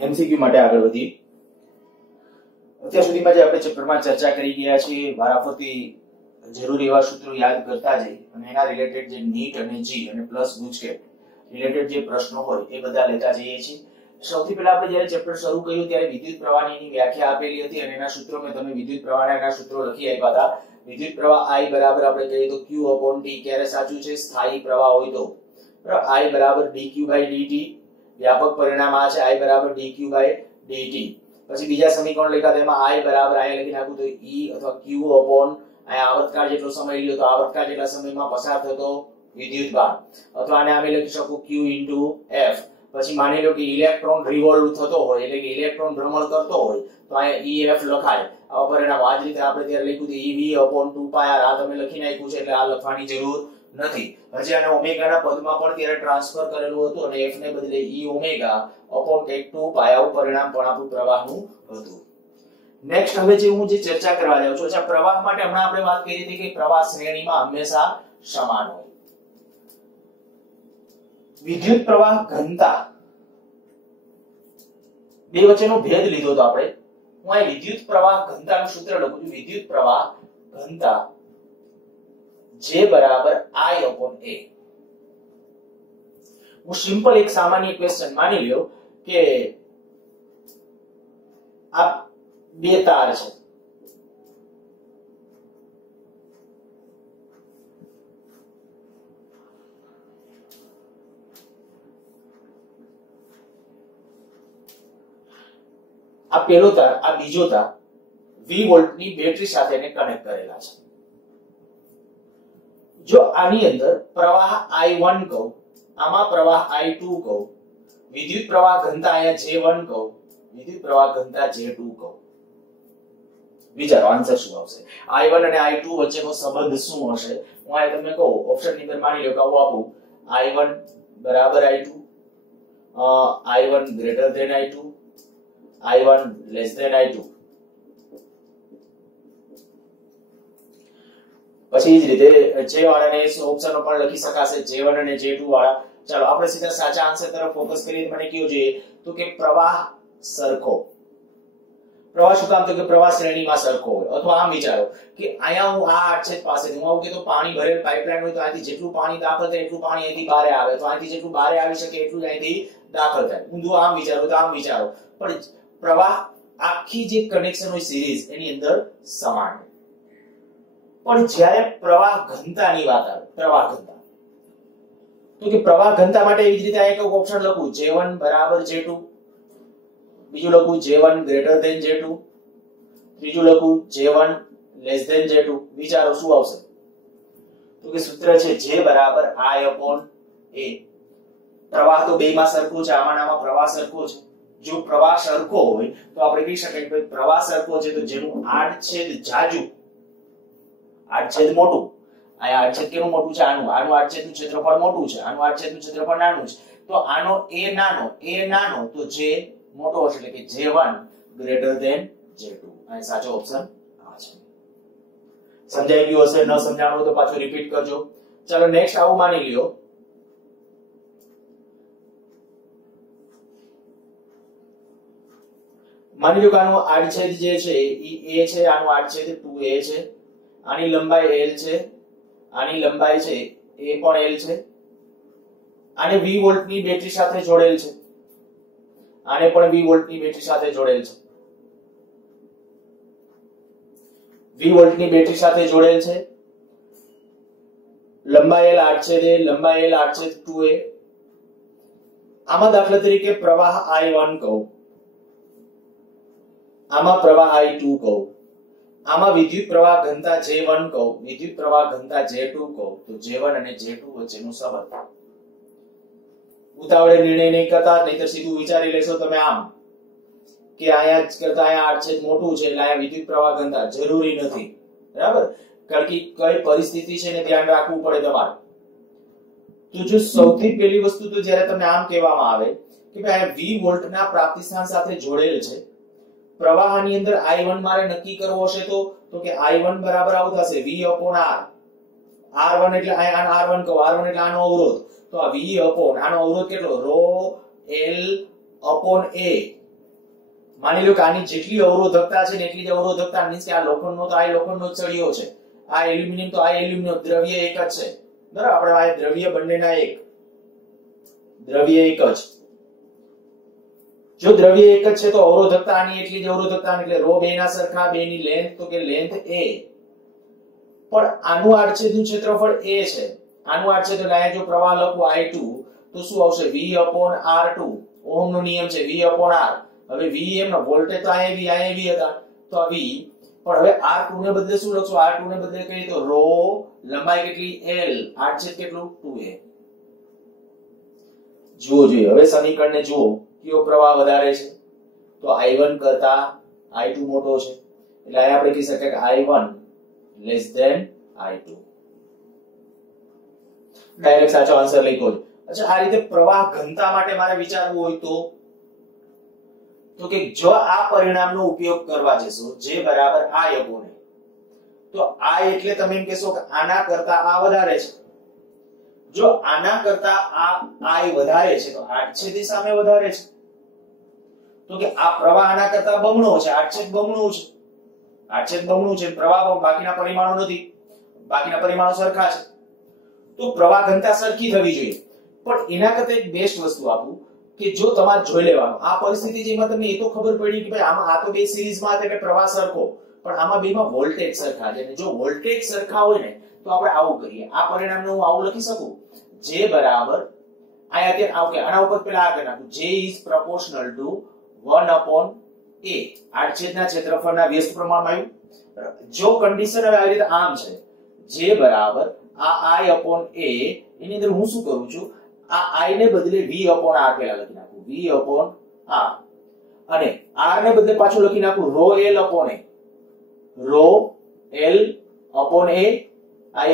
MCQ માટે આગળ વધી અત્યાર સુધીમાં જે આપણે ચેપ્ટરમાં ચર્ચા કરી ગયા છીએ વારાફરતી જરૂરી એવા સૂત્રો યાદ કરતા જઈ અને એના રિલેટેડ જે નીટ અને જી અને પ્લસ ગુજકેટ રિલેટેડ જે પ્રશ્નો હોય એ બધા લેતા જઈએ છીએ। સૌથી પહેલા આપણે જ્યારે ચેપ્ટર શરૂ કર્યું ત્યારે વિદ્યુત પ્રવાહની વ્યાખ્યા આપેલી હતી અને એના સૂત્રો મેં તમને વિદ્યુત પ્રવાહના સૂત્રો લખી આપ્યા હતા। વિદ્યુત પ્રવાહ I બરાબર આપણે કહીએ તો Q/T ક્યારે સાચું છે સ્થાયી પ્રવાહ હોય તો I બરાબર dQ/dt व्यापक परिणाम आ है I बराबर dQ/dt। પછી બીજા સમીકરણ લખ્યા તેમાં I બરાબર I લખી નાખું તો E અથવા Q upon આ આવર્તકાળ જેટલો સમય લ્યો તો આવર્તકાળ જેટલા સમયમાં પસાર થતો વિદ્યુતભાર અથવા આને અમે લખી શકું Q * F। પછી માની લો કે ઇલેક્ટ્રોન રિવોલ્વ થતો હોય એટલે કે ઇલેક્ટ્રોન ભ્રમણ કરતો હોય તો આ EF લખાય। આ પરિણામ આ જ રીતે આપણે ત્યારે લખ્યું તો EV/2πr આ તમે લખી નાખ્યું છે એટલે આ લખવાની જરૂર નથી। હજી આને ઓમેગાના પદમાં પણ ત્યારે ટ્રાન્સફર કરેલું હતું અને f ને બદલે e ઓમેગા અપોન ટેક 2 પાય આવું પરિણામ પણ આપણું પ્રવાહનું હતું। નેક્સ્ટ હવે જે હું જે ચર્ચા કરવા જાઉં છું અચ્છા પ્રવાહ માટે હમણાં આપણે વાત કરી હતી કે પ્રવાહ શ્રેણીમાં હંમેશા સમાન હોય। વિદ્યુત પ્રવાહ ઘનતા બે વચ્ચેનો ભેદ લીધો તો આપણે હું આ વિદ્યુત પ્રવાહ ઘનતાનું સૂત્ર લખું છું। વિદ્યુત પ્રવાહ ઘનતા J बराबर I upon A। वो सिंपल एक सामान्य क्वेश्चन मानी लो कि आप बे तार है आ पहलो तार आ बीजो तार V वोल्ट ની બેટરી સાથે ને કનેક્ટ કરેલા છે। जो आनी अंदर प्रवाह I1 કહું આમાં પ્રવાહ I2 કહું વિદ્યુત પ્રવાહ ઘનતા અહીંયા J1 કહું વિદ્યુત પ્રવાહ ઘનતા J2 કહું વિચારો આન્સર શું આવશે I1 અને I2 વચ્ચેનો સંબંધ શું હશે હું આ તમને કહું ઓપ્શન ની અંદર માની લો કે આવું આપું I1 બરાબર I2 I1 greater than I2 I1 less than I2 પછી જ રીતે J વાળાને ઓપ્શનો પણ લખી શકાશે J1 અને J2 વાળા। ચાલો આપણે સીધા સાચા આન્સર તરફ ફોકસ કરીએ મને કયો જોઈએ તો કે પ્રવાહ સરખો પ્રવાહ શું કામ તો કે પ્રવાહ શ્રેણીમાં સરખો હોય અથવા આમ વિચારો કે અહીંયા હું આ આડછેદ પાસેથી હું આવું કે તો પાણી ભરેલ પાઇપલાઇન હોય તો અહીંથી જેટલું પાણી દાખલ થાય એટલું પાણી અહીંથી બહાર આવે તો અહીંથી જેટલું બહાર આવી શકે એટલું અહીંથી દાખલ થાય। ઊંધું આમ વિચારો તો આમ વિચારો પણ પ્રવાહ આખી જે કનેક્શન હોય સિરીઝ એની અંદર સમાન પણ જ્યારે પ્રવાહ ઘનતાની વાત આવે પ્રવાહ ઘનતા તો કે પ્રવાહ ઘનતા માટે એવી જ રીતે આ એક ઓપ્શન લખું J1 બરાબર J2 બીજું લખું J1 ગ્રેટર ધેન J2 ત્રીજું લખું J1 લેસ ધેન J2 વિચારો શું આવશે તો કે સૂત્ર છે J બરાબર I upon A। પ્રવાહ તો બેમાં સરખો છે આમાંનામાં પ્રવાહ સરખો છે જો પ્રવાહ સરખો હોય તો આપણે કહી શકાય કે પ્રવાહ સરખો છે તો જેનું આડછેદ જાજુ આડછેદ મોટું આ આડછેદ કેનું મોટું છે આનું આડછેદનું ક્ષેત્રફળ મોટું છે આનું આડછેદનું ક્ષેત્રફળ નાનું છે તો આનો a નાનો તો J મોટો હશે એટલે કે J1 ગ્રેટર ધેન J2 આ સાચો ઓપ્શન આ છે। સમજાઈ ગયું હશે ન સમજાણું તો પાછું રિપીટ કરજો। ચાલો નેક્સ્ટ આવું માની લ્યો માની લો કે આનો આડછેદ જે છે એ a છે આનો આડછેદ 2a છે આની લંબાઈ L છે આની લંબાઈ છે એ પણ L છે આને 20 વોલ્ટની બેટરી સાથે જોડેલ છે આને પણ 20 વોલ્ટની બેટરી સાથે જોડેલ છે 20 વોલ્ટની બેટરી સાથે જોડેલ છે લંબાઈ L આડછેદ a લંબાઈ L આડછેદ 2a આમાં દાખલા તરીકે પ્રવાહ I1 કહું આમાં પ્રવાહ I2 કહું આમાં વિદ્યુત પ્રવાહ ઘનતા J1 કહું વિદ્યુત પ્રવાહ ઘનતા J2 કહું તો J1 અને J2 વચ્ચેનો સંબંધ ઉતાવળે નિર્ણય નહીં કરતા નહીતર સીધું વિચારી લેશો તમે આમ કે અહીંયા કરતા અહીંયા આડછેદ મોટું છે એટલે અહીંયા વિદ્યુત પ્રવાહ ઘનતા જરૂરી નથી બરાબર કારણ કે કઈ પરિસ્થિતિ છે ને ધ્યાન રાખવું પડે તમારે। તો જો સૌથી પહેલી વસ્તુ તો જ્યારે તમને આમ કહેવામાં આવે કે ભાઈ આ 20 વોલ્ટના પ્રાપ્તિસ્થાન સાથે જોડેલ છે પ્રવાહની અંદર I1 મારે નક્કી કરવો હશે તો કે I1 બરાબર આવું થશે V upon R r1 એટલે આનો r1 કહો, r1 એટલે આનો અવરોધ, તો આ v upon આનો અવરોધ કેટલો rho l upon a. માની લો કે આની જેટલી અવરોધકતા છે ને એટલી જ અવરોધકતા, મીન્સ કે આ લોખંડનો તો આ લોખંડનો સળિયો છે, આ એલ્યુમિનિયમ તો આ એલ્યુમિનિયમ, દ્રવ્ય એક જ છે બરાબર. આપણે આ દ્રવ્ય બંનેના એક, દ્રવ્ય એક જ. જો દ્રવ્ય એક જ છે તો અવરોધકતા આની એટલી જ અવરોધકતા, એટલે રો બે ના સરખા, બે ની લેન્થ તો કે લેન્થ a. પણ આનું આડછેદનું ક્ષેત્રફળ a છે, આનું આડછેદ એટલે અહીંયા જો પ્રવાહ લખું i2 તો શું આવશે v upon r2. ઓહમનો નિયમ છે v upon r. હવે v એમનો વોલ્ટેજ તો અહીંયા v હતા તો આ v, પણ હવે r2 ને બદલે શું લખશું, r2 ને બદલે કહીએ તો રો લંબાઈ કેટલી l, આડછેદ કેટલું 2a. જુઓ જોઈએ હવે સમીકરણને જુઓ, કયો પ્રવાહ વધારે છે, તો i1 કરતા i2 મોટો છે, એટલે અહીંયા આપણે કહી શકીએ કે i1 less than i2. Direct સાચો આન્સર લખ્યો છે. અચ્છા, આ રીતે પ્રવાહ ઘનતા માટે મારે વિચારવું હોય તો કે જો આ પરિણામનો ઉપયોગ કરવા જશો જે બરાબર i upon a, તો i એટલે તમે એમ કહેશો કે આના કરતા આ વધારે છે. જો આના કરતા આ i વધારે છે તો આડછેદની સામે વધારે છે, તો કે આ પ્રવાહ આના કરતા બમણો છે, આડછેદ બમણું છે, આડછેદ બમણું છે, પ્રવાહ બાકીના પરિમાણો નથી, બાકીના પરિમાણો સરખા છે, તો પ્રવાહ ઘનતા સરખી થવી જોઈએ. પણ એના કરતા એક બેસ્ટ વસ્તુ આપું કે જો તમારે જોઈ લેવાનું આ પરિસ્થિતિ જેમાં તમને એ તો ખબર પડી કે ભાઈ આમાં આ તો બે સિરીઝમાં હતા એટલે પ્રવાહ સરખો, પણ આમાં બેમાં વોલ્ટેજ સરખા છે, જો વોલ્ટેજ સરખા હોય ને તો આપણે આવું કરીએ, આ પરિણામને હું આવું લખી શકું, J બરાબર આના ઉપર પેલા આ કરી નાખું, J is proportional to 1 upon a. આડછેદના ક્ષેત્રફળના વ્યસ્ત પ્રમાણમાં આવ્યું. જો કન્ડિશન હવે આવી રીતે આમ છે, J બરાબર આ I upon a, એની અંદર હું શું કરું છું, આ I ને બદલે V upon R પેલા લખી નાખું, V upon R, અને R ને બદલે પાછું લખી નાખું rho L upon a, rho L upon a, આ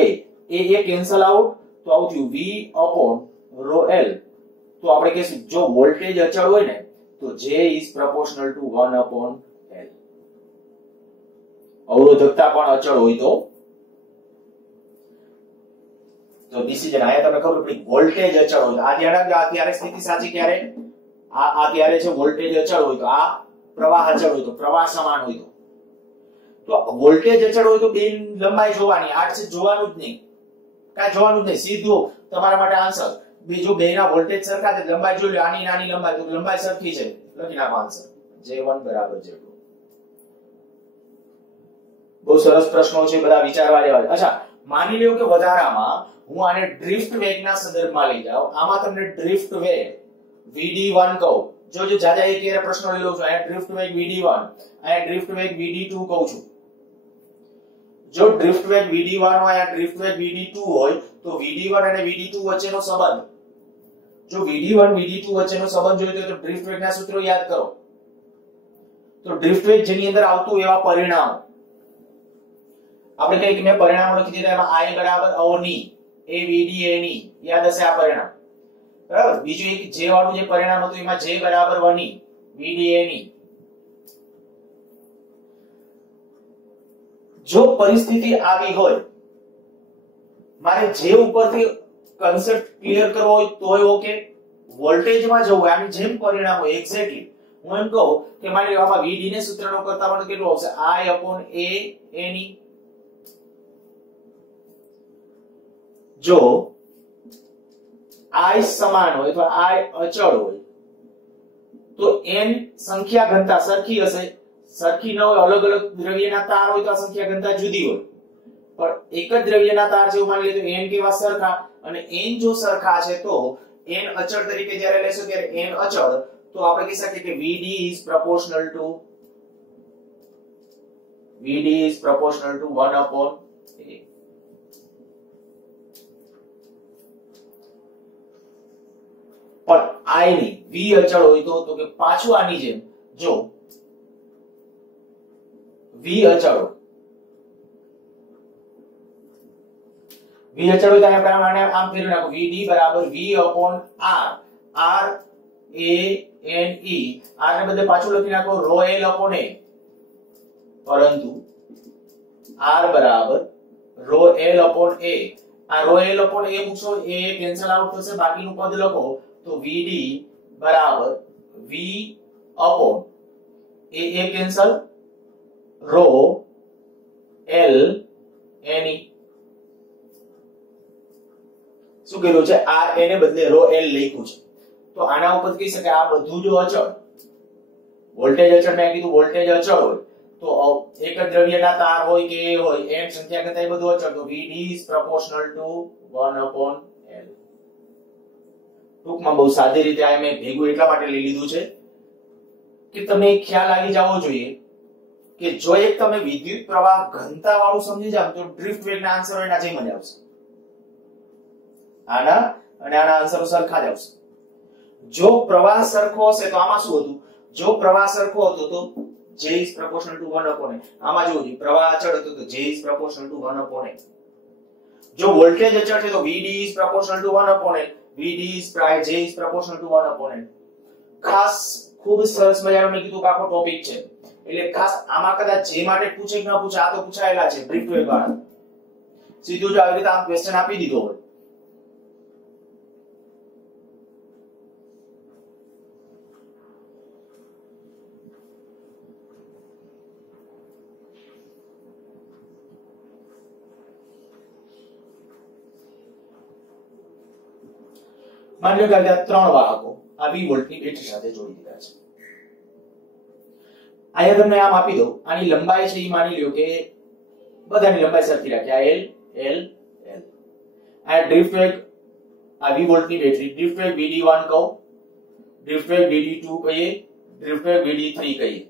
a કેન્સલ આઉટ તો આવું થયું V upon rho L. તો આપણે કહીશું જો વોલ્ટેજ અચળ હોય ને તો J is proportional to 1 upon L. અવરોધકતા પણ અચળ હોય તો ડિસિઝન આયા તમને ખબર પડી, વોલ્ટેજ અચળ હોય આ ધ્યાન રાખજો, આ ત્યારે સ્થિતિ સાચી ક્યારે, આ ત્યારે છે વોલ્ટેજ અચળ હોય તો, આ પ્રવાહ અચળ હોય તો, પ્રવાહ સમાન હોય તો વોલ્ટેજ અચળ હોય તો બે લંબાઈ જોવાની, આડછેદ જોવાનું જ નહીં, કાંઈ જોવાનું જ નહીં, સીધું તમારા માટે આન્સર. બીજું બેના વોલ્ટેજ સરખા છે, લંબાઈ જોઈ લો, આની નાની લંબાઈ તો લંબાઈ સરખી છે, લખી નાખો આન્સર J1 બરાબર J2. બહુ સરસ પ્રશ્નો છે, બધા વિચારવા જેવા છે. અચ્છા, માની લ્યો કે વધારામાં હું આને ડ્રિફ્ટ વેગના સંદર્ભમાં લઈ જાઉં, આમાં તમને ડ્રિફ્ટ વેગ vd1 કહું, જો જાજા એક પ્રશ્નો લઈ લઉં છું, અહીંયા ડ્રિફ્ટ વેગ vd1, અહીંયા ડ્રિફ્ટ વેગ vd2 કહું છું. જો ડ્રિફ્ટ વેગ vd1 હોય, અહીંયા ડ્રિફ્ટ વેગ vd2 હોય તો vd1 અને vd2 વચ્ચેનો સંબંધ, જો vd1 vd2 વચ્ચેનો સંબંધ જોઈતો હોય તો ડ્રિફ્ટ વેગના સૂત્રો યાદ કરો. તો ડ્રિફ્ટ વેગ જેની અંદર આવતું એવા પરિણામ આપણે કહીએ કે મેં પરિણામો લખી દીધા, એમાં I બરાબર અવની a vd a ની યાદ હશે આ પરિણામ બરાબર. બીજું એક J વાળું જે પરિણામ હતું એમાં J બરાબર વની vd a ની. જો પરિસ્થિતિ આવી હોય, મારે J ઉપરથી કન્સેપ્ટ ક્લિયર કરવો હોય તોય ઓકે, વોલ્ટેજમાં જવું હોય આની જેમ પરિણામ હોય એક્ઝેક્ટલી, હું એમ કહું કે માની લો આમાં vd ને સૂત્રનો કરતા મને કેટલું આવશે I upon a ની. જો I સમાન હોય તો I અચળ હોય તો n સંખ્યા ઘનતા સરખી હશે, સરખી ન હોય અલગ અલગ દ્રવ્યના તાર હોય તો આ સંખ્યા ઘનતા જુદી હોય, પણ એક જ દ્રવ્યના તાર જેવું માની લે તો n કેવા સરખા, અને n જો સરખા છે તો n અચળ તરીકે જ્યારે લેશો ત્યારે n અચળ તો આપણે કહી શકીએ કે vd is proportional to 1 upon a. પણ I ની v અચળ હોય તો કે પાછું આની જેમ જો v અચળ હોય, v અચળ હોય તો આપણે આમ ફેરવી નાખો, vd બરાબર v upon r, r a n e, r ને બદલે પાછું લખી નાખો rho l upon a, પરંતુ r બરાબર rho l upon a, આ રો એલ અપોન એ મૂકશો, એ કેન્સલ આઉટ થશે, બાકીનું પદ લખો તો VD બરાબર V અપોન એ કેન્સલ, રો L એની શું કર્યું છે, R A ને બદલે રો L લખ્યું છે. તો આના ઉપર કહી શકાય આ બધું જો અચળ વોલ્ટેજ અચળ, મેં કીધું વોલ્ટેજ અચળ હોય તો એક જ દ્રવ્યના તાર હોય કે એ હોય એમ સંખ્યા કરતા એ બધું અચળ, તો VD is proportional to 1 upon L. ટૂંકમાં બહુ સાદી રીતે આ મેં ભેગું એટલા માટે લઈ લીધું છે કે તમને ખ્યાલ આવી જવો જોઈએ કે જો એક તમે વિદ્યુત પ્રવાહ ઘનતા વાળું સમજી જાવ તો ડ્રિફ્ટ વેગના આન્સર એના જેમ જ આવશે, આના અને આના આન્સરો સરખા જ આવશે. જો પ્રવાહ સરખો હશે તો આમાં શું હતું, જો પ્રવાહ સરખો હતો તો J is proportional to 1 upon A. આમાં જોજો પ્રવાહ અચળ હતો તો J is proportional to 1 upon A. જો વોલ્ટેજ અચળ છે તો VD is proportional to 1 upon A. VD is J is proportional to 1 upon A. ખાસ ખૂબ સરસ મજાનો મેં કીધું કે આખો ટોપિક છે એટલે ખાસ આમાં કદાચ જે માટે પૂછે કે ન પૂછે આ તો પૂછાયેલા છે ડ્રિફ્ટ વેગ વાળા, સીધું જ આવી રીતે આ ક્વેશ્ચન આપી દીધો હોય. માની લો કે આ ત્રણ વાહકો આ 20 વોલ્ટની બેટરી સાથે જોડી દીધા છે. અહીંયા તમને આમ આપી દઉં, આની લંબાઈ છે એ માની લ્યો કે બધાની લંબાઈ સરખી રાખી, આ L L L. આ ડ્રિફ્ટ વેગ આ 20 વોલ્ટની બેટરી, ડ્રિફ્ટ વેગ VD1 કહો, ડ્રિફ્ટ વેગ VD2 કહીએ, ડ્રિફ્ટ વેગ VD3 કહીએ.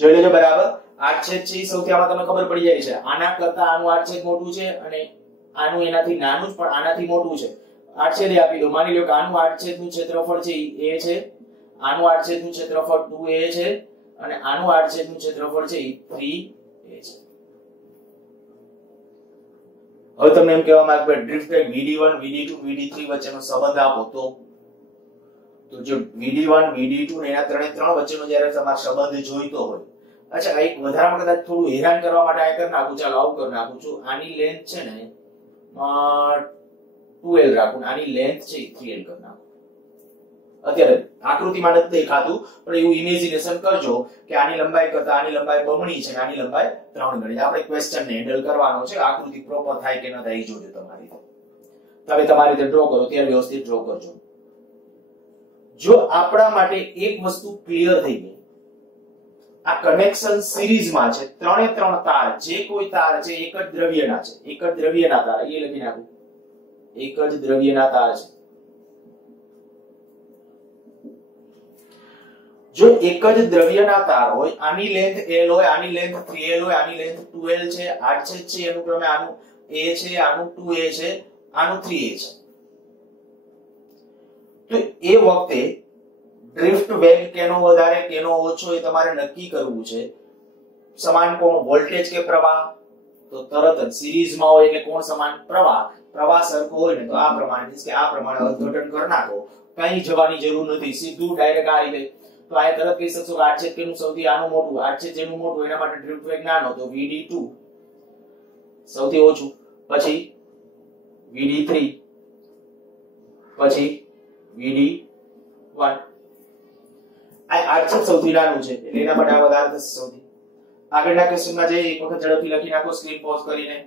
જોઈ લેજો બરાબર. આડછેદ છે સૌથી આમાં તમને ખબર પડી જાય છે, આના કરતા આનું આડછેદ મોટું છે અને આનું એનાથી નાનું જ પણ આનાથી મોટું છે. આડછેદ આપી દો, માની લો કે આનું આડછેદનું ક્ષેત્રફળ છે એ છે, આનું આડછેદનું ક્ષેત્રફળ 2a છે અને આનું આડછેદનું ક્ષેત્રફળ છે 3a છે. હવે તમને એમ કહેવા માંગે કે ડ્રિફ્ટ વેગ VD1 VD2 VD3 વચ્ચેનો સંબંધ આપો તો જો VD1 VD2 ને એના ત્રણે ત્રણ વચ્ચેનો જ્યારે તમારો સંબંધ જોઈતો હોય, અચ્છા એક વધારામાં કદાચ થોડું હેરાન કરવા માટે આ કરી નાખું, ચાલો આવું કરી નાખું છું. આની લેન્થ છે ને 2L રાખું, આની લેન્થ છે 3L કરી નાખું. અત્યારે આકૃતિમાં નથી દેખાતું પણ એવું ઇમેજિનેશન કરજો કે આની લંબાઈ કરતા આની લંબાઈ બમણી છે અને આની લંબાઈ 3 ગણી. આપણે ક્વેશ્ચનને હેન્ડલ કરવાનો છે, આકૃતિ પ્રોપર થાય કે ન થાય જોજો તમારી રીતે. તમે તમારી રીતે ડ્રો કરો ત્યારે વ્યવસ્થિત ડ્રો કરજો. જો આપણા માટે એક વસ્તુ ક્લિયર થઈ ગઈ, આ કનેક્શન સિરીઝમાં છે, ત્રણે ત્રણ તાર, જે કોઈ તાર છે એક જ દ્રવ્યના છે, એક જ દ્રવ્યના તાર, એ લખી નાખું, એક જ દ્રવ્યના તાર છે. જો એક જ દ્રવ્યના તાર હોય, આની લેન્થ L હોય, આની લેન્થ 3L હોય, આની લેન્થ 2L છે, આડછેદ છે એનું ક્રમે આનું A છે, આનું 2A છે, આનું 3A છે, તો એ વખતે ડ્રિફ્ટ વેગ કેનો વધારે કેનો ઓછો એ તમારે નક્કી કરવું છે. સમાન કોણ, વોલ્ટેજ કે પ્રવાહ? તો તરત જ સિરીઝમાં હોય એટલે કોણ સમાન? પ્રવાહ. પ્રવાહ સરખો હોય ને તો આ પ્રમાણે કે આ પ્રમાણે અર્થઘટન કરી નાખો, કઈ જવાની જરૂર નથી, સીધું ડાયરેક્ટ આ રીતે. તો આ તરત કહી શકશો કે આડછેદ કેનું સૌથી આનું મોટું, આડછેદ જેનું મોટું એના માટે ડ્રિફ્ટ વેગ નાનો, તો VD2 સૌથી ઓછું, પછી VD3, પછી VD1. આ આડછેદ સૌથી નાનું છે એટલે એના માટે આ વધારે થશે સૌથી. આગળના ક્વેશ્ચનમાં જઈએ, એક વખત ઝડપથી લખી નાખો સ્ક્રીન પોઝ કરીને.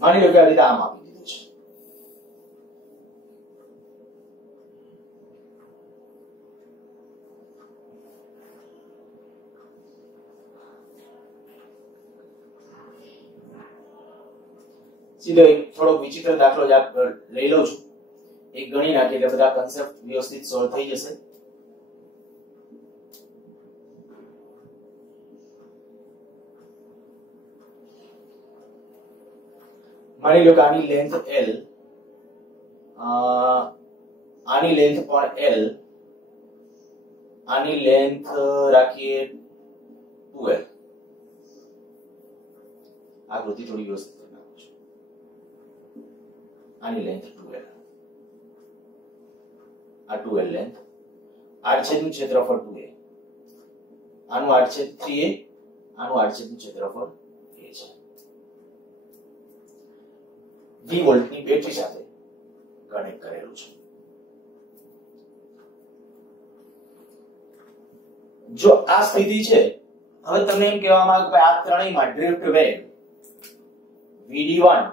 માની લો કે આ રીતે આમ આપી દીધું છે. સીધો એક થોડો વિચિત્ર દાખલો જ લઈ લઉં છું, એક ગણી નાખીએ એટલે બધા કન્સેપ્ટ વ્યવસ્થિત સોલ્વ થઈ જશે. માની લો કે આની લેન્થ L, આની લેન્થ પણ L, આની લેન્થ રાખીએ 2L. આકૃતિ થોડી વ્યવસ્થિત નાખું છું. આની લેન્થ 2L, આ 2L લેન્થ, આડછેદનું ક્ષેત્રફળ 2A, આનું આડછેદ 3A, આનું આડછેદનું ક્ષેત્રફળ A છે. V વોલ્ટની બેટરી સાથે કનેક્ટ કરેલું છે. જો આ સ્થિતિ છે, હવે તમને એમ કહેવા માંગુ કે આ ત્રણેયમાં ડ્રિફ્ટ વેગ Vd1,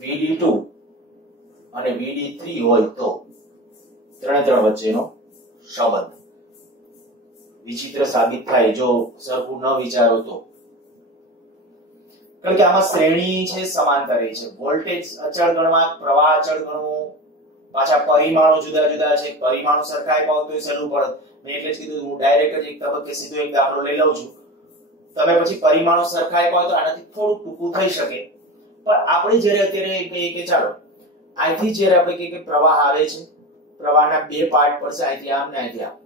Vd2 અને Vd3 હોય તો ત્રણ વચ્ચેનો સંબંધ વિચિત્ર સાબિત થાય જો સરખું ન વિચારો તો. કારણ કે આમાં શ્રેણી છે, સમાંતરે છે. વોલ્ટેજ અચળ ગણવા, પ્રવાહ અચળ ગણવું, પાછા પરિમાણો જુદા જુદા છે. પરિમાણો સરખા આપ્યા તો સહેલું પડે. મેં એટલે જ કીધું હું ડાયરેક્ટ જ એક તબક્કે સીધો એક દાખલો લઈ લઉં છું. તમે પછી પરિમાણો સરખા આપ્યા તો આનાથી થોડું ટૂંકું થઈ શકે. પણ આપણે જ્યારે અત્યારે કહીએ કે ચાલો અહીંથી જ્યારે આપણે કહીએ કે પ્રવાહ આવે છે, પ્રવાહના બે પાર્ટ પડશે, અહીંથી આમ ને અહીંથી આમ.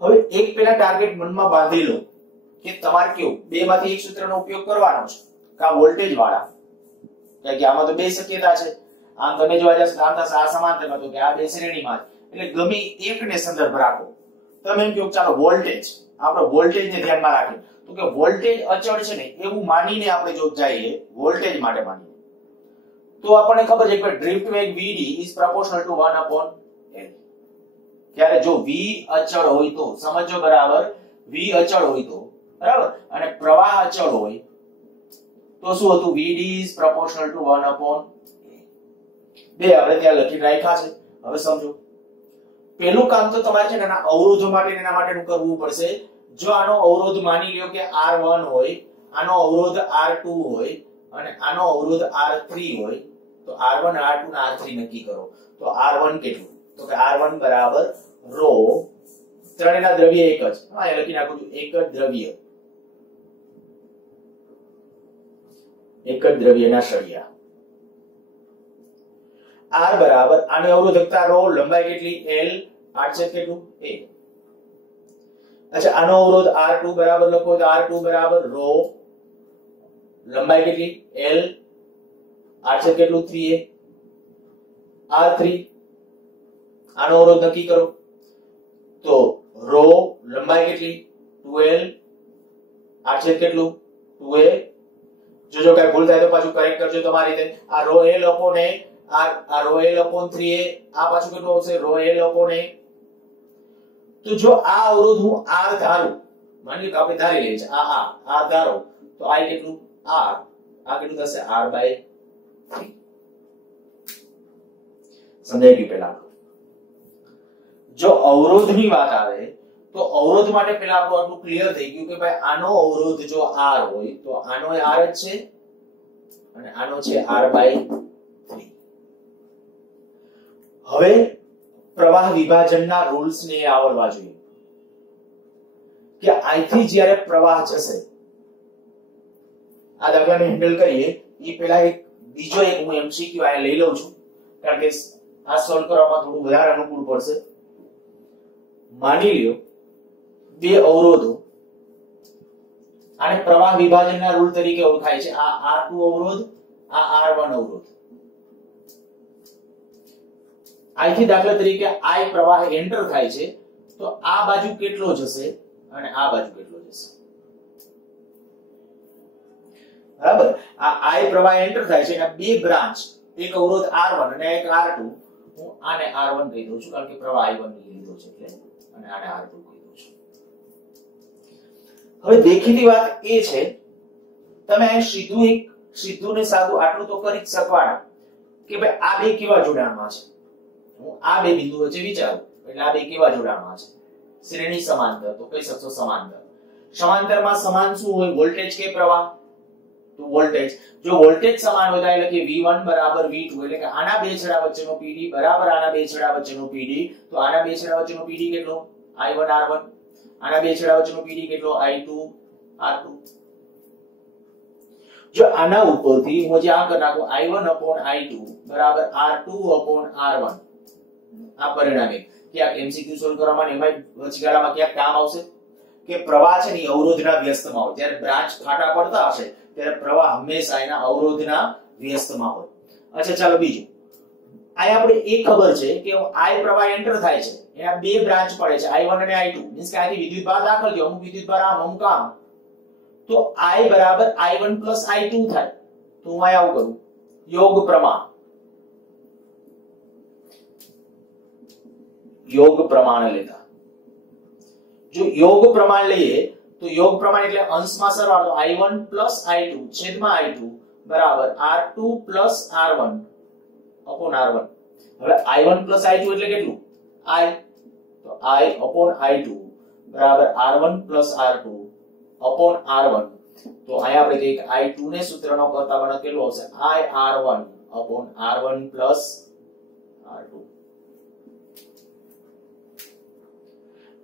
હવે એક પેલા ટાર્ગેટ મનમાં બાંધી લો કે તમારે કેવું બેમાંથી એક સૂત્રનો ઉપયોગ કરવાનો છે, કા વોલ્ટેજ વાળા, કે આમાં તો બે શક્યતા છે. આમ તમે જોવા જશો આમ તો આ સમાંતરમાં તો કે આ બે શ્રેણીમાં, એટલે ગમે એકને સંદર્ભ રાખો. તમે એમ કહો ચાલો વોલ્ટેજ, આપણે વોલ્ટેજને ધ્યાનમાં રાખીએ તો કે વોલ્ટેજ અચળ છે ને એવું માનીને આપણે જો જઈએ વોલ્ટેજ માટે માનીએ તો આપણને ખબર છે કે ડ્રિફ્ટ વેગ Vd is proportional to 1/L. ત્યારે જો V અચળ હોય તો સમજો બરાબર, V અચળ હોય તો બરાબર, અને પ્રવાહ અચળ હોય તો શું હતું? Vd is proportional to 1/A. બે આપણે ત્યાં લખી રાખ્યા છે. હવે સમજો પેલું કામ તો તમારે છે ને એના અવરોધો માટે એના માટેનું કરવું પડશે. જો આનો અવરોધ માની લ્યો કે R1 હોય, આનો અવરોધ R2 હોય અને આનો અવરોધ R3 હોય તો R1, R2 અને R3 નક્કી કરો. તો R1 કેટલું? તો કે R1 બરાબર રો, ત્રણેયના દ્રવ્ય એક જ, હા એ લખી નાખું છું, એક જ દ્રવ્ય, એક જ દ્રવ્યના સળિયા. R બરાબર આની અવરોધકતા રો, લંબાઈ કેટલી L, આડછેદ કેટલું A. અચ્છા આનો અવરોધ R2 બરાબર લખો તો R2 બરાબર રો, લંબાઈ કેટલી L, આડછેદ કેટલું 3A. R3 આનો અવરોધ નક્કી કરો તો રો, લંબાઈ કેટલી 2L, આડછેદ કેટલું 2A. જો કઈ ભૂલ થાય તો પાછું કરેક્ટ કરજો તમારી રીતે. આ રો L upon A, આ રો L upon 3A, આ પાછું કેટલું આવશે? Rho L upon A. તો જો આ અવરોધ હું R ધારું, માની લો કે આપણે ધારી લઈએ છે આ ધારો તો આ કેટલું R, આ કેટલું થશે? R/3. સમજાઈ ગયું? પેલા જો અવરોધની વાત આવે તો અવરોધ માટે પેલા આપણું આટલું ક્લિયર થઈ ગયું કે ભાઈ આનો અવરોધ જો R હોય તો આનો R જ છે અને આનો છે R/3. હવે પ્રવાહ વિભાજનના રૂલ્સ ને આવડવા જોઈએ કે અહીંથી જ્યારે પ્રવાહ જશે, આ દાખલાને હેન્ડલ કરીએ એ પહેલા એક બીજો એક હું MCQ આ લઈ લઉં છું કારણ કે આ સોલ્વ કરવામાં થોડું વધારે અનુકૂળ પડશે. માની લ્યો બે અવરોધો, આને પ્રવાહ વિભાજનના રૂલ તરીકે ઓળખાય છે. આ R2 અવરોધ, આ R1 અવરોધ. અહીંથી દાખલા તરીકે I પ્રવાહ એન્ટર થાય છે તો આ બાજુ કેટલો જશે અને આ બાજુ કેટલો જશે? બરાબર, આ I પ્રવાહ એન્ટર થાય છે અને બે બ્રાન્ચ, એક અવરોધ R1 અને એક R2, હું આને R1 કહી દઉં છું કારણ કે પ્રવાહ I1 લીધો છે એટલે, અને આને R2 કહી દઉં છું. હવે દેખીતી વાત એ છે તમે અહીં સીધું ને સાદું આટલું તો કરી જ શકવાના કે ભાઈ આ બે કેવા જોડાણમાં છે. હું આ બે બિંદુ વચ્ચે વિચારું એટલે આ બે કેવા જોડાણમાં છે? શ્રેણી સમાંતર, તો કહી શકશો સમાંતર. સમાંતરમાં સમાન શું હોય? વોલ્ટેજ કે પ્રવાહ? તો વોલ્ટેજ. જો વોલ્ટેજ સમાન હોય તો એટલે કે V1 બરાબર V2, એટલે કે આના બે છેડા વચ્ચેનો PD બરાબર આના બે છેડા વચ્ચેનો PD. તો આના બે છેડા વચ્ચેનો PD કેટલો? I1 R1. આના બે છેડા વચ્ચેનો PD કેટલો? I2 R2. જો આના ઉપરથી હું જે આ કરી નાખું I1 upon I2 બરાબર R2 upon R1 આ પરિણામે ક્યાંક MCQ સોલ્વ કરવામાં એમાં વચગાળામાં ક્યાંક કામ આવશે કે પ્રવાહ છે ને અવરોધના વ્યસ્તમાં હોય જ્યારે બ્રાન્ચ ખાટા પડતા હશે ત્યારે પ્રવાહ હંમેશા એના અવરોધના વ્યસ્તમાં હોય અચ્છા ચાલો બીજું આ આપણે એ ખબર છે કે I પ્રવાહ એન્ટર થાય છે એના બે બ્રાન્ચ પડે છે I1 અને I2 મીન્સ કે આથી વિદ્યુતભાર દાખલ થયો અમુક વિદ્યુતભાર અમુક આમ તો I બરાબર I1 I2 થાય તો હું આવું કરું યોગ પ્રમાણ લેતા જો યોગ પ્રમાણ લઈએ તો યોગ પ્રમાણ એટલે અંશમાં સરવાળો I1 I2 છેદમાં I2 બરાબર R2 R1 upon R1 હવે I1 I2 એટલે કેટલું I તો I upon I2 બરાબર R1 R2 upon R1 તો અહીંયા આપણે કહીએ કે I2 ને સૂત્રનો કરતા બને કેટલું આવશે I R1 upon R1 R2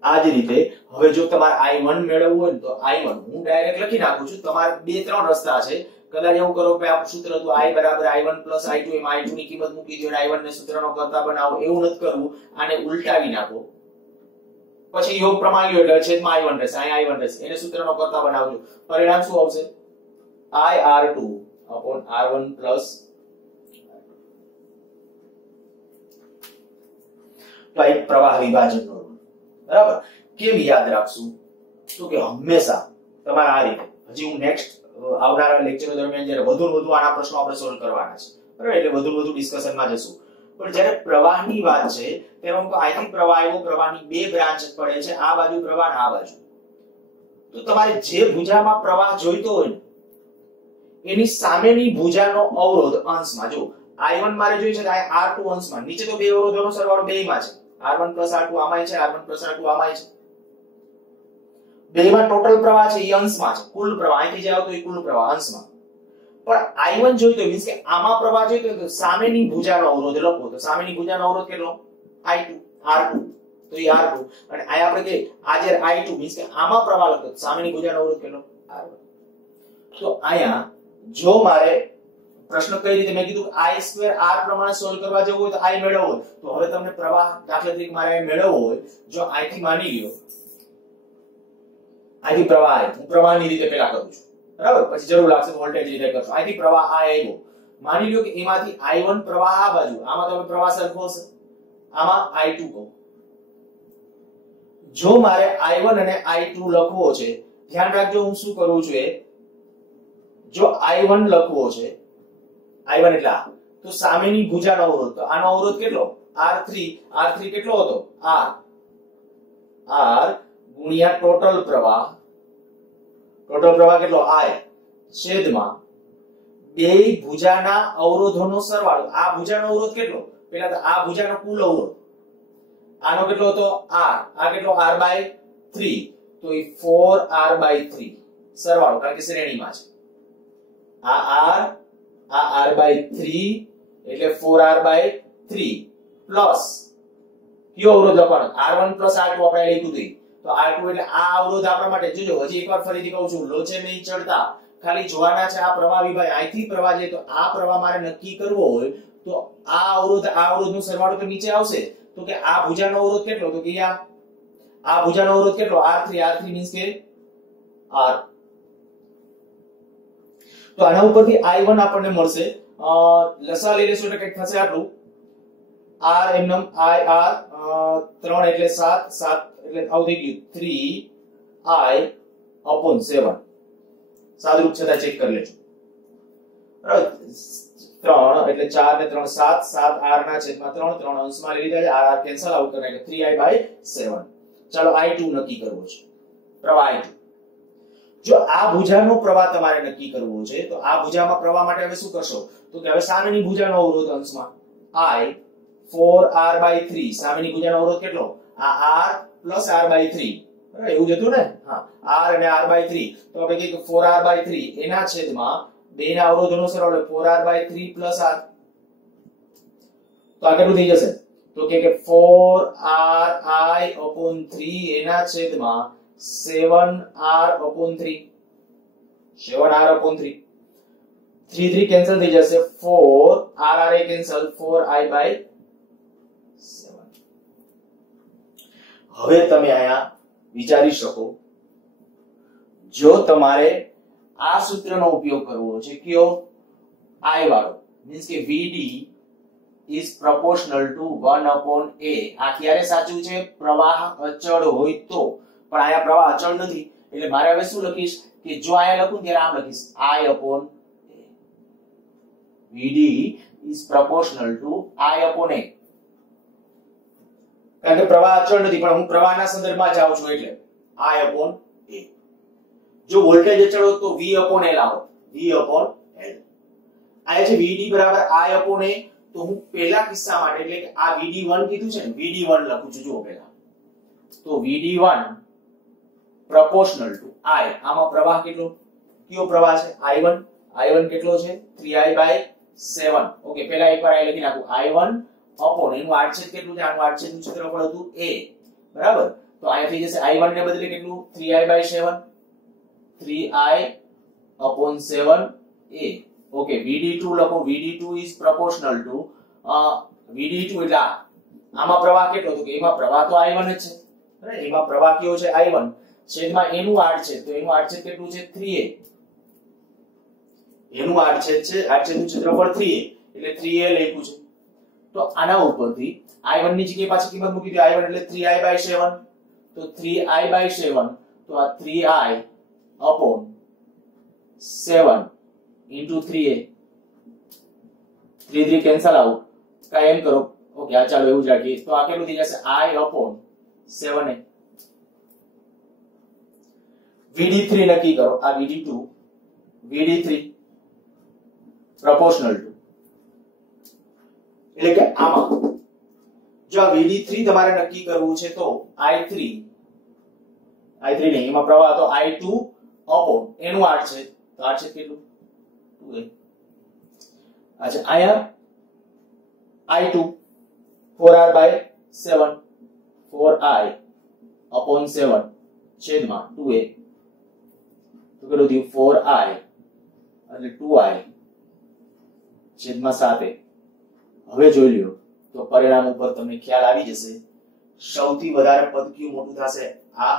આ જ રીતે હવે જો તમારે I1 મેળવવું હોય તો I1 હું ડાયરેક્ટ લખી નાખું છું તમારે બે ત્રણ રસ્તા છે કદાચ એવું કરો કે આપણું સૂત્ર હતું I બરાબર I1 I2 એમાં I2 ની કિંમત મૂકી દો અને I1 ને સૂત્રનો કરતા બનાવો એવું નથી કરવું આને ઉલટાવી નાખો પછી યોગ પ્રમાણ લ્યો એટલે છેદમાં I1 રહેશે અહીં I1 રહેશે એને સૂત્રનો કરતા બનાવજો પરિણામ શું આવશે I R2 upon R1 તો એક પ્રવાહ વિભાજનનો રૂલ બરાબર કેમ યાદ રાખશું તો કે હંમેશા તમારા આ રીતે હજી હું નેક્સ્ટ આવનારા લેક્ચરો દરમિયાન જ્યારે વધુ આના પ્રશ્નો આપણે સોલ્વ કરવાના છે બરાબર એટલે વધુ ડિસ્કશનમાં જશું પણ જ્યારે પ્રવાહની વાત છે તેમાં અહીંથી પ્રવાહ આવ્યો પ્રવાહની બે બ્રાન્ચ પડે છે આ બાજુ પ્રવાહ અને આ બાજુ તો તમારે જે ભુજામાં પ્રવાહ જોઈતો હોય એની સામેની ભુજાનો અવરોધ અંશમાં જો I1 મારે જોઈએ છે કે R2 અંશમાં નીચે તો બે અવરોધોનો સરવાળો બેયમાં છે R1 R2 આમાંય છે R1 R2 આમાંય છે બેયમાં ટોટલ પ્રવાહ છે એ અંશમાં છે કુલ પ્રવાહ અહીંથી જે આવતો એ કુલ પ્રવાહ અંશમાં પણ I1 જોઈતો મીન્સ કે આમાં પ્રવાહ જોઈતો તો સામેની ભુજાનો અવરોધ લખો તો સામેની ભુજાનો અવરોધ કેટલો I2 R2 તો એ R2 અને આ આપણે કે આ જે I2 મીન્સ કે આમાં પ્રવાહ લખો તો સામેની ભુજાનો અવરોધ કેટલો R1 તો આયા જો મારે પ્રશ્ન કઈ રીતે મેં કીધું I2 R પ્રમાણે સોલ્વ કરવા જવું હોય તો I મેળવવો હોય તો હવે તમને પ્રવાહ દાખલા તરીકે મારે મેળવવો હોય જો અહીંથી માની લ્યો અહીંથી પ્રવાહ હું પ્રવાહની રીતે પેલા કરું છું બરાબર પછી જરૂર લાગશે વોલ્ટેજ રીતે કરશું અહીંથી પ્રવાહ આ આવ્યો માની લ્યો કે એમાંથી I1 પ્રવાહ આ બાજુ આમાં તો પ્રવાહ સરખો હશે આમાં I2 કહો જો મારે I1 અને I2 લખવો છે ધ્યાન રાખજો હું શું કરું છું એ જો I1 લખવો છે I1 એટલે આ તો સામેની ભુજાનો અવરોધ તો આનો અવરોધ કેટલો R3 કેટલો હતો R ગુણ્યા ટોટલ પ્રવાહ કેટલો I છેદમાં બે ભુજાના અવરોધોનો સરવાળો આ ભુજાનો અવરોધ કેટલો પહેલા તો આ ભુજાનો કુલ અવરોધ આનો કેટલો હતો R આ કેટલો R/3 તો એ 4R/3 સરવાળો કારણ કે શ્રેણીમાં છે આ R/3 એટલે 4R/3 પ્લસ કયો અવરોધ લખવાનો R1 R2 આપણે લખ્યું હતું તો R2 એટલે આ અવરોધ આપણા માટે જોજો હજી એકવાર ફરીથી કહું છું લોચે નહીં ચડતા ખાલી જોવાના છે આ પ્રવાહ વિભાગ અહીંથી પ્રવાહ જાય તો આ પ્રવાહ મારે નક્કી કરવો હોય તો આ અવરોધનો સરવાળો તો નીચે આવશે તો કે આ ભુજાનો અવરોધ કેટલો તો કે આ ભુજાનો અવરોધ કેટલો R3 મીન્સ કે R તો આના ઉપરથી I1 આપણને મળશે લસા લઈ લેશું એટલે કંઈક થશે આટલું R એમનમ I R 3 એટલે 7 એટલે આવું થઈ ગયું 3I/7 સાદુરૂપ છતાં ચેક કરી લેજો બરાબર 3 એટલે 4 ને 3 7 R ના છેદમાં 3 અંશમાં લઈ લીધા છે R કેન્સલ આઉટ કરી નાખે 3I/7 ચાલો I2 નક્કી કરવો છે પ્રવાહ I2 જો આ ભુજાનો પ્રવાહ તમારે નક્કી કરવો છે તો આ ભુજામાં પ્રવાહ માટે હવે શું કરશો તો કે હવે સામેની ભુજાનો અવરોધ અંશમાં I 4R/3 સામેની ભુજાનો અવરોધ કેટલો આ R plus R/3 બરાબર એવું જ હતું ને હા R અને R/3 તો આપણે કહીએ કે 4R/3 એના છેદમાં બેના અવરોધનો સરવાળો 4R/3 plus R તો આ કેટલું થઈ જશે તો કે 4RI/3 એના છેદમાં 7R/3 7R/3 3 3 કેન્સલ થઈ જશે 4 r એ કેન્સલ 4i/7. હવે તમે આયા વિચારી શકો જો તમારે આ સૂત્રનો ઉપયોગ કરવો છે કયો i વાળો મીન્સ કે vd is proportional to 1/a. આ ક્યારે સાચું છે પ્રવાહ અચળ હોય તો, પણ આયા પ્રવાહ અચળ નથી એટલે મારે હવે શું લખીશ કે જો આયા લખું ત્યારે આમ લખીશ i/a. vd is proportional to i/a. કારણ કે પ્રવાહ અચળ નથી પણ હું પ્રવાહના સંદર્ભમાં જાઉં છું એટલે i/a. જો વોલ્ટેજ અચળ હોત તો v/l આવત v/l. આ છે vd બરાબર i/a. તો હું પહેલા કિસ્સા માટે એટલે કે આ vd1 કીધું છે ને vd1 લખું છું જો પહેલા તો vd1 proportional to i. આમાં પ્રવાહ કેટલો કયો પ્રવાહ છે i1 કેટલો છે 3i/7. ઓકે પહેલા એકવાર i લખી નાખું i1 અપોન એનું આડછેદ કેટલું છે આનું આડછેદનું ક્ષેત્રફળ હતું a બરાબર. તો આ થઈ જશે i1 ને બદલે કેટલું 3i/7 3i/7 a. Okay vd2 લખો vd2 is proportional to vd2 એટલે આમાં પ્રવાહ કેટલો હતો કે એમાં પ્રવાહ તો i1 જ છે બરાબર. એમાં પ્રવાહ કયો છે i1 છેદમાં એનું આડછેદ તો એનું આડછેદ કેટલું છે 3a. એનું આડછેદ છે આડછેદનું ક્ષેત્રફળ 3a એટલે 3a લખ્યું છે. તો આના ઉપરથી i1 ની જગ્યાએ પાછી કિંમત મૂકી દો i1 એટલે 3i/7 તો 3i/7 તો આ 3i/7 into 3a 3 3 cancel out કાઈ એમ કરો. ઓકે આ ચાલો એવું જ રાખીએ તો આ કેટલું થઈ જશે i/7a. vd3 નક્કી કરો આ vd2 vd3 proportional to એટલે કે આમાં જો આ vd3 તમારે નક્કી કરવું છે તો i3 નહીં એમાં પ્રવાહ તો i2 અપોન એનું આડછેદ તો આડછેદ કેટલું 2a. અચ્છા આયા i2 4r/7 4i/7 છેદમાં 2a તો કેટલું થયું 4i અને 2i છેદમાં 7a. હવે જોઈ લ્યો તો પરિણામ ઉપર તમને ખ્યાલ આવી જશે સૌથી વધારે પદ કયું મોટું થશે આ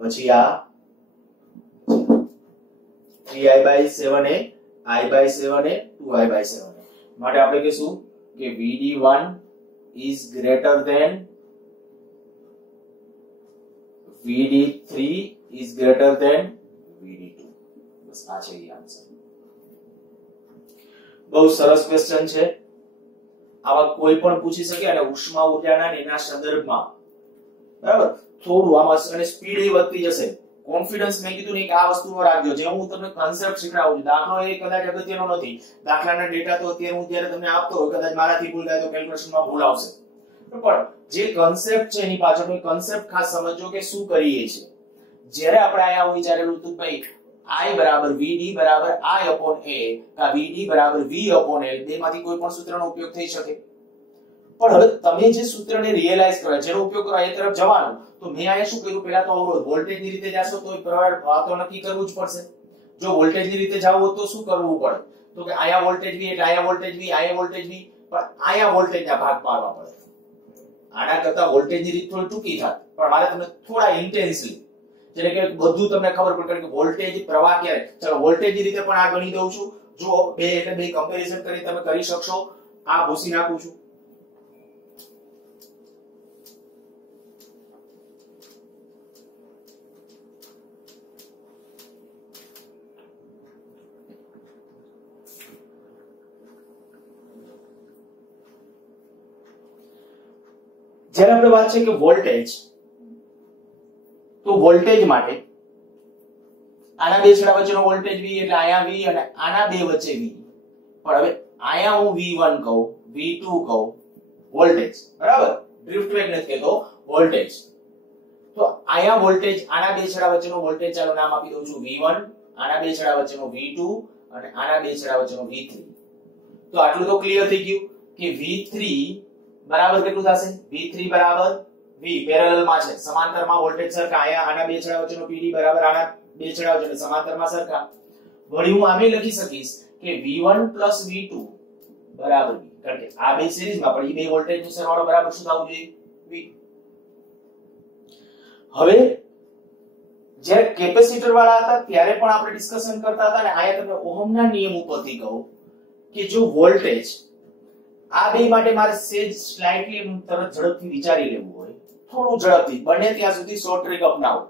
પછી આ 3i/7a i/7a 2i/7a. માટે આપણે કહીશું કે vd1 is greater than vd3 is greater than vd2. બસ આ છે આન્સર. બહુ સરસ ક્વેશ્ચન છે. આવા કોઈ પણ પૂછી શકે અને ઉષ્મા ઊર્જાના એના સંદર્ભમાં બરાબર થોડું આમાં અને સ્પીડ એ વધતી જશે. કોન્ફિડન્સ મેં કીધું ને કે આ વસ્તુનો રાખજો જે હું તમને કન્સેપ્ટ શીખડાવું છું. દાખલો એ કદાચ અગત્યનો નથી દાખલાના ડેટા તો અત્યારે હું જ્યારે તમને આપતો હોય કદાચ મારાથી ભૂલ થાય તો કેલ્ક્યુલેશનમાં ભૂલ આવશે પણ જે કન્સેપ્ટ છે એની પાછળનો કન્સેપ્ટ ખાસ સમજો કે શું કરીએ છીએ. જ્યારે આપણે આયા વિચારેલું હતું ભાઈ i બરાબર vd બરાબર i/a કા vd બરાબર v/l બેમાંથી કોઈ પણ સૂત્રનો ઉપયોગ થઈ શકે. પણ હવે તમે જે સૂત્રને રિયલાઇઝ કરો જેનો ઉપયોગ કરો એ તરફ જવાનું તો મેં આયા શું કર્યું પહેલા તો અવરોધ વોલ્ટેજની રીતે જાશો તો પ્રવાહ તો નક્કી કરવું જ પડશે. જો વોલ્ટેજની રીતે જાવ તો શું કરવું પડે તો કે આયા વોલ્ટેજ v એટલે આયા વોલ્ટેજ v આયા વોલ્ટેજ v પણ આયા વોલ્ટેજના ભાગ પાડવા પડે. આના કરતા વોલ્ટેજની રીત થોડી ટૂંકી થાય પણ મારે તમને થોડા ઇન્ટેન્સલી જેને કે બધું તમને ખબર પડે કે વોલ્ટેજ પ્રવાહ ક્યારે ચલો વોલ્ટેજની રીતે પણ આ ગણી દઉં છું. જો બે એટલે બે કમ્પેરીઝન કરી તમે કરી શકશો. આ ભૂસી નાખું છું જ્યારે આપણે વાત છે કે વોલ્ટેજ તો વોલ્ટેજ માટે આના બે છેડા વચ્ચેનો વોલ્ટેજ v એટલે આયા v અને આના બે વચ્ચે v પણ હવે આયા હું v1 કહું v2 કહું વોલ્ટેજ બરાબર ડ્રિફ્ટ વેગ નથી કહેતો વોલ્ટેજ. તો આયા વોલ્ટેજ આના બે છેડા વચ્ચેનો વોલ્ટેજ ચાલો નામ આપી દઉં છું v1 આના બે છેડા વચ્ચેનો v2 અને આના બે છેડા વચ્ચેનો v3. તો આટલું તો ક્લિયર થઈ ગયું કે v3 બરાબર કેટલું થશે v3 બરાબર v પેરેલલ માં છે સમાંતરમાં વોલ્ટેજ સરખા આયા આના બે છેડા વચ્ચેનો pd બરાબર આના બે છેડા વચ્ચે સમાંતરમાં સરખા વળી હું આમે લખી શકીશ કે v1 v2 બરાબર v, કારણ કે આ બે સિરીઝમાં પણ એ બે વોલ્ટેજનો સરવાળો બરાબર શું થવું જોઈએ? v. હવે જ્યારે કેપેસિટર વાળા હતા ત્યારે પણ આપણે ડિસ્કશન કરતા હતા અને આયા તમને ઓહમના નિયમ ઉપરથી કહું કે જો વોલ્ટેજ આ બે માટે મારે સેજ સ્લાઇટલી તરત ઝડપથી વિચારી લેવું હોય, થોડું ઝડપથી બને ત્યાં સુધી શોર્ટ ટ્રિક અપનાવો.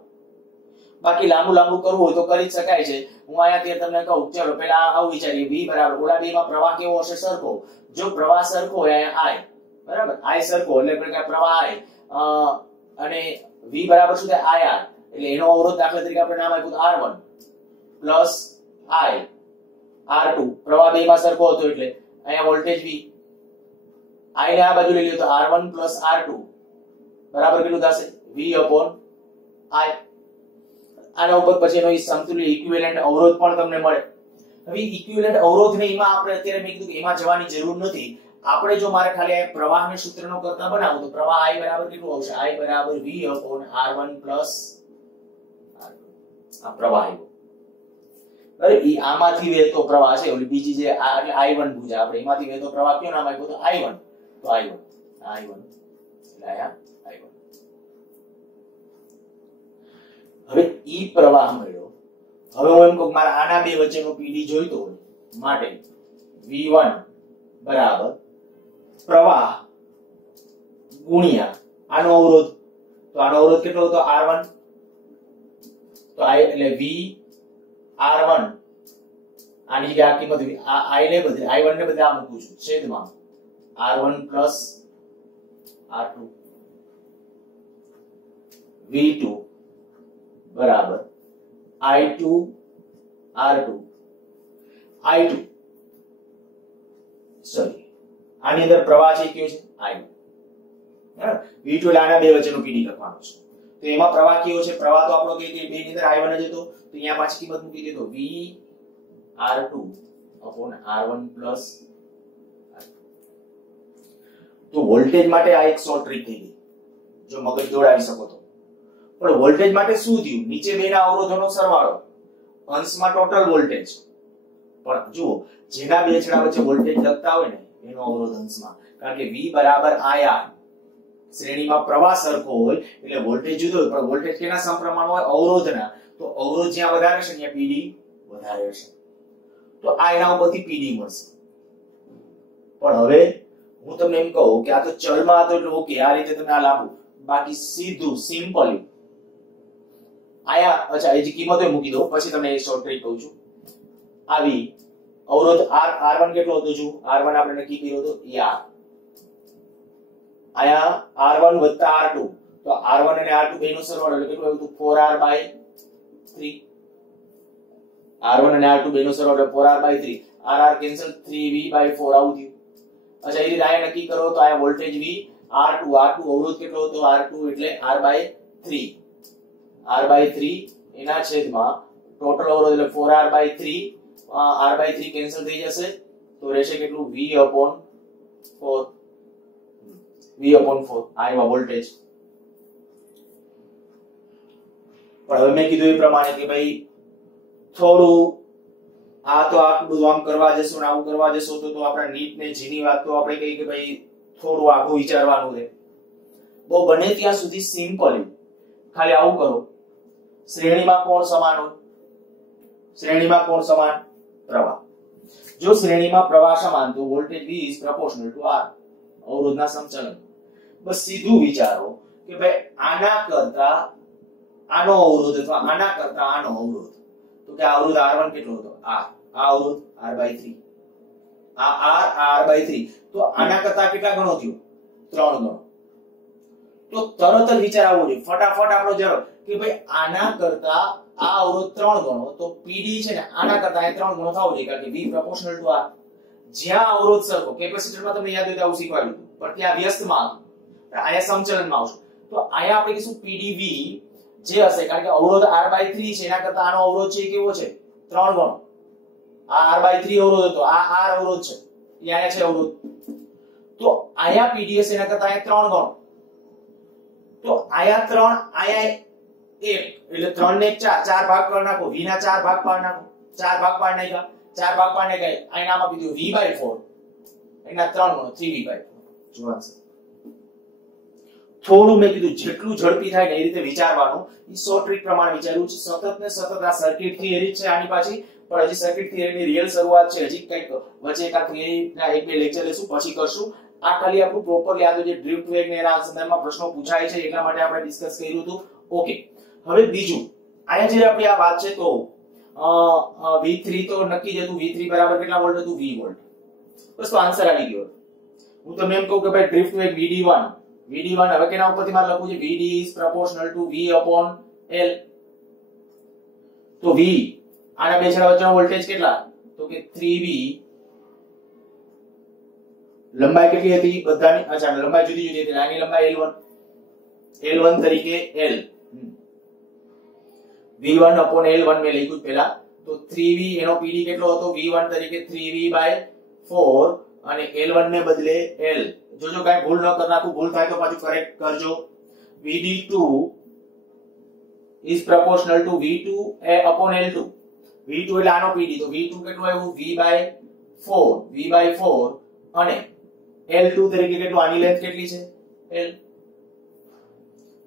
બાકી લાંબુ કરવું હોય તો કરી શકાય છે. હું આયા ત્યાં તમને કહું, ચલો પહેલા આવું વિચારીએ, v બરાબર ઓલા બે માં પ્રવાહ કેવો હશે? સરખો. જો પ્રવાહ સરખો હોય અહીંયા i બરાબર, i સરખો એટલે કે પ્રવાહ i અને v બરાબર શું થાય? ir. એટલે એનો અવરોધ દાખલા તરીકે આપણે નામ આપ્યું R1 પ્લસ i R2. પ્રવાહ બે માં સરખો હતો એટલે અહીંયા વોલ્ટેજ v, i ને આ બાજુ લઈ લ્યો તો R1 પ્લસ R2 બરાબર કેટલું થશે? v upon i. આના ઉપર પછી એનો સમતુલ્ય ઇક્વિવેલન્ટ અવરોધ પણ તમને મળે. હવે ઇક્વિવેલન્ટ અવરોધ ને એમાં આપણે અત્યારે મેં કીધું કે એમાં જવાની જરૂર નથી. આપણે જો મારે ખાલી આ પ્રવાહને સૂત્રનો કરતા બનાવું તો પ્રવાહ i બરાબર કેટલું આવશે? i બરાબર v upon R1 પ્લસ આ પ્રવાહ આવ્યો. અરે ઈ આમાંથી વહેતો પ્રવાહ છે, ઓલી બીજી જે એટલે i1 ભુજા આપણે એમાંથી વહેતો પ્રવાહ કયો નામ આપ્યો? તો i1. તો i1 એટલે આયા i1. હવે ઈ પ્રવાહ મળ્યો. હવે હું એમ કહું મારા આના બે વચ્ચેનો PD જોઈતો હોય માટે v1 બરાબર પ્રવાહ ગુણ્યા આનો અવરોધ. તો આનો અવરોધ કેટલો હતો? R1. તો i એટલે v R1 આની જે આ કિંમત i ને બદલે i1 ને બદલે આ મૂકું છું છેદમાં R1 પ્લસ R2 v2 બરાબર i2 R2 i2 સોરી આની અંદર પ્રવાહ છે કયો છે? i1. બરાબર v2 એટલે આના બે વચ્ચેનો PD લખવાનો છે. તો એમાં પ્રવાહ કયો છે? પ્રવાહ તો આપણો કે બે ની અંદર i1 જ હતો, તો અહીંયા પાછી કિંમત મૂકી દે તો v R2 upon R1 plus તો વોલ્ટેજ માટે આ એક શોર્ટ ટ્રીક થઈ ગઈ જો મગજ દોડાવી શકો તો. પણ વોલ્ટેજ માટે શું થયું? નીચે બેના અવરોધોનો સરવાળો અંશમાં ટોટલ વોલ્ટેજ. પણ જુઓ જેના બે છેડા વચ્ચે વોલ્ટેજ લખતા હોય ને એનો અવરોધ અંશમાં, કારણ કે v બરાબર ir શ્રેણીમાં પ્રવાહ સરખો હોય એટલે વોલ્ટેજ જુદો હોય, પણ વોલ્ટેજ કેના સમપ્રમાણ હોય? અવરોધના. તો અવરોધ જ્યાં વધારે છે ત્યાં PD વધારે હશે. તો આ એના ઉપરથી PD મળશે. પણ હવે હું તમને એમ કહું કે આ તો ચલમાં હતો એટલે ઓકે, આ રીતે તમે આ લાગુ, બાકી સીધું સિમ્પલી આયા અચ્છા એ જે કિંમતો મૂકી દો, પછી તમને એ શોર્ટ ટ્રીક કહું છું. આવી અવરોધ R1 કેટલો હતો? જો R1 આપણે નક્કી કર્યો હતો યાર આયા R1 વત્તા R2, તો R1 અને R2 બેનો સરવાળો એટલે કેટલું આવ્યું? 4R/3. R1 અને R2 બેનો સરવાળો 4R/3. RR કેન્સલ 3V/4 આવું થયું. અચ્છા એ રીતે આયા નક્કી કરો તો આયા વોલ્ટેજ V R2 અવરોધ કેટલો હતો? R2 એટલે R/3 એના છેદમાં ટોટલ અવરોધ એટલે 4R/3 R/3 કેન્સલ થઈ જશે તો રહેશે કેટલું? V/4 આ વોલ્ટેજ. પણ હવે મેં કીધું એ પ્રમાણે કે ભાઈ થોડું આ તો આટલું બધું આમ કરવા જશો ને આવું કરવા જશો તો આપણા નીટ ને જીની વાત તો આપણે કહીએ કે ભાઈ થોડું આખું વિચારવાનું છે. બહુ બને ત્યાં સુધી સિમ્પલી ખાલી આવું કરો. શ્રેણીમાં કોણ સમાન હોય? શ્રેણીમાં કોણ સમાન? પ્રવાહ. જો શ્રેણીમાં પ્રવાહ સમાન તો voltage V is proportional to R અવરોધના સમચલન. બસ સીધું વિચારો કે ભાઈ આના કરતા આનો અવરોધ અથવા આના કરતા આનો અવરોધ, તો કે આ અવરોધ R1 કેટલો હતો? આ અવરોધ R/3, આ R/3, તો આના કરતા કેટલા ગણો થયો? 3 ગણો. તો તરત જ વિચાર આવવો જોઈએ, ફટાફટ આપણો જવાબ કે ભાઈ આના કરતા આ અવરોધ 3 ગણો તો PD છે ને આના કરતા 3 ગણો થવો જોઈએ, કારણ કે V proportional to R. જ્યાં અવરોધ સરખો, કેપેસિટરમાં તમને યાદ હોય તો આવું શીખવાડ્યું હતું, પણ ત્યાં વ્યસ્તમાં આયા સમચલનમાં આવશે. તો આયા આપણે કહીશું PdV જે હશે, કારણ કે અવરોધ R/3 છે એના કરતા આનો અવરોધ છે કેવો છે? 3 ગણો. આ R/3 અવરોધ હતો, આ R અવરોધ છે, અહીંયા છે અવરોધ, તો આયા PDS એના કરતા આયા 3 ગણો. તો આયા 3 આયા 1 એટલે 3 ને 4 ભાગ કરી નાખો, V ના 4 ભાગ પાડી નાખો. ચાર ભાગ પાડ નાખ્યા, ચાર ભાગ પાડ નાખ્યા, આ નામ આપી દીધું v/4, એના 3 ગણો 3v/4. જો આન્સર. થોડું મેં કીધું જેટલું ઝડપી થાય ને એ રીતે વિચારવાનું. ઈ શોર્ટ ટ્રીક પ્રમાણે વિચાર્યું છે. સતત ને સતત આ સર્કિટ થિયરી છે આની પાછી, પણ હજી સર્કિટ થિયરીની રિયલ શરૂઆત છે. હજી કંઈક વચ્ચે એક આ થિયરીના એક બે લેક્ચર લેશું, પછી કરશું. આ ખાલી આપણું પ્રોપર યાદ હોય, જે ડ્રિફ્ટ વેગ ને એના સંદર્ભમાં પ્રશ્નો પૂછાય છે એટલા માટે આપણે ડિસ્કસ કર્યું હતું. ઓકે, હવે બીજું અહીંયા જે આપણી આ વાત છે તો v3 તો નક્કી જ હતું. v3 બરાબર કેટલા વોલ્ટ હતું? v volt. બસ તો આન્સર આવી ગયો. હું તમને એમ કહું કે ભાઈ ડ્રિફ્ટ વેગ vd1 હવે કેના ઉપરથી મારે લખવું છે? vd is proportional to v upon l. તો v આના બે છેડા વચ્ચેનો વોલ્ટેજ કેટલા? તો કે 3v. લંબાઈ કેટલી હતી બધાની? અચ્છા, લંબાઈ જુદી જુદી હતી. આની લંબાઈ l1 તરીકે l v1 upon l1 મેં લખ્યું પહેલા. તો 3v એનો pd કેટલો હતો? v1 તરીકે 3v/4 અને l1 ને બદલે l. જોજો કાઈ ભૂલ ન કર નાખું, ભૂલ થાય તો પાછું કરેક્ટ કરજો. vd2 is proportional to v2 upon l2. v2 એટલે આનો pd, તો v2 કેટલું આવ્યું? v/4 અને l2 તરીકે કેટલું? આની લેન્થ કેટલી છે? l.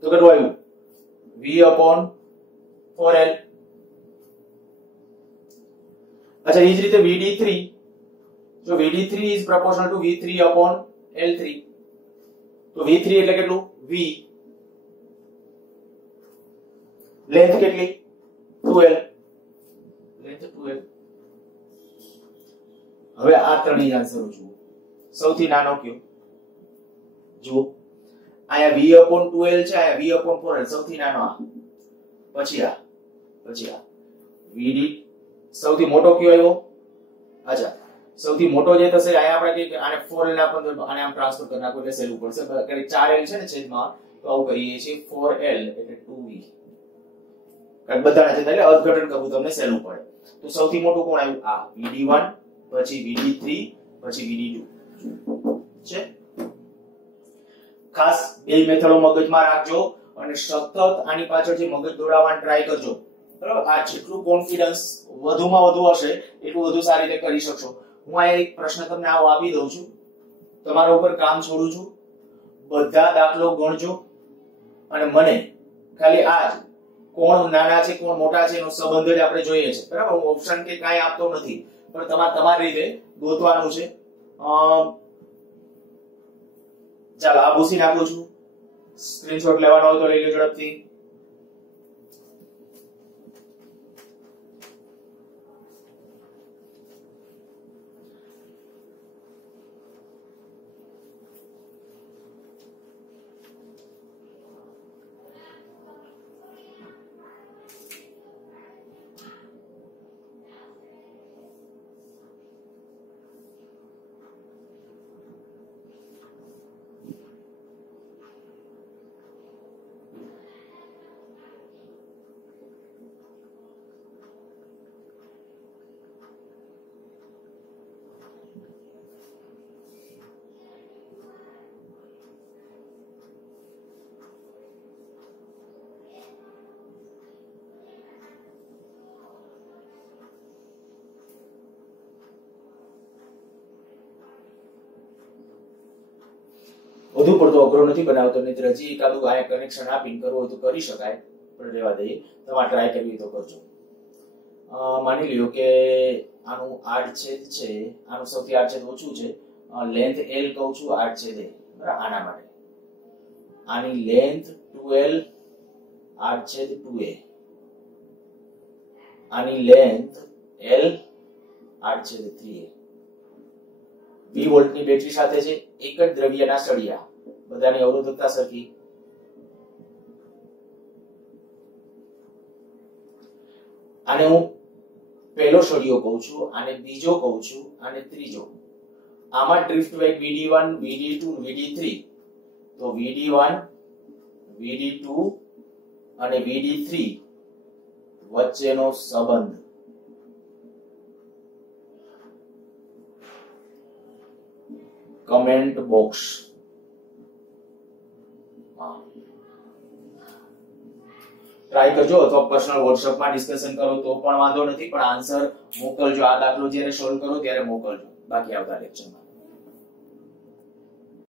તો કેટલું આવ્યું? v/4l. અચ્છા, એ જ રીતે vd3, so vd3 is proportional to v3 upon l3. તો v3 એટલે કેટલું? v. લેન્થ કેટલી? 2l. Length 2l. હવે આ ત્રણેય આન્સરો જુઓ. સૌથી નાનો કયો? જુઓ, આયા v/2l છે, આયા v/4l. સૌથી નાનો આ, પછી આ vd. સૌથી મોટો કયો આવ્યો? અચ્છા, સૌથી મોટો જે થશે આયા આપણે કે આને 4l ના 15 આને આમ ટ્રાન્સફર કરી નાખો એટલે સહેલું પડશે. કારણ 4l છે ને છેદમાં, તો આવું કરીએ છીએ. 4l એટલે 2v. કારણ બધાના છેદ એટલે અર્થઘટન કરવું તમને સહેલું પડે. તો સૌથી મોટું કોણ આવ્યું? આ vd1, પછી vd3, પછી vd2 છે. ખાસ બે મેથડો મગજમાં રાખજો અને સતત આની પાછળ જે મગજ દોડાવવાનું ટ્રાય કરજો. બરાબર? આ જેટલું કોન્ફિડન્સ વધુમાં વધુ હશે એટલું વધુ સારી રીતે કરી શકશો. હું આ એક પ્રશ્ન તમને આવો આપી દઉં છું, તમારા ઉપર કામ છોડું છું, બધા દાખલો ગણજો અને મને ખાલી આ જ કોણ નાના છે કોણ મોટા છે એનો સંબંધ જ આપણે જોઈએ છે. બરાબર? હું ઓપ્શન કે કાંઈ આપતો નથી, પણ તમારી રીતે ગોતવાનું છે. ચાલો, આ ભૂસી નાખું છું. સ્ક્રીનશોટ લેવાનો હોય તો લઈ લો ઝડપથી. વધુ પડતો અઘરો નથી બનાવતો, નહીતર હજી એકાદું આ કનેક્શન આપીને કરવું હોય તો કરી શકાય, પણ રહેવા દઈએ. તમારે ટ્રાય કરવી તો કરજો. માની લ્યો કે આનું આડછેદ છે, આનું સૌથી આડછેદ ઓછું છે, લેન્થ l કહું છું, આડછેદ a. બરાબર? આના માટે આની લેન્થ 2l, આડછેદ 2a. આની લેન્થ l, આડછેદ 3a. 2 વોલ્ટની બેટરી સાથે છે, એક જ દ્રવ્યના સળિયા, બધાની અવરોધકતા સરખી. આને હું પહેલો સળિયો કહું છું, આને બીજો કહું છું, આને ત્રીજો. આમાં ડ્રિફ્ટ વેગ vd1, vd2, vd3. તો vd1, vd2 અને vd3 વચ્ચેનો સંબંધ કમેન્ટ બોક્સ ટ્રાય કરજો અથવા પર્સનલ વોટ્સએપમાં ડિસ્કશન કરો તો પણ વાંધો નથી, પણ આન્સર મોકલજો. આ દાખલો જ્યારે સોલ્વ કરો ત્યારે મોકલજો બાકી આવતા લેક્ચરમાં.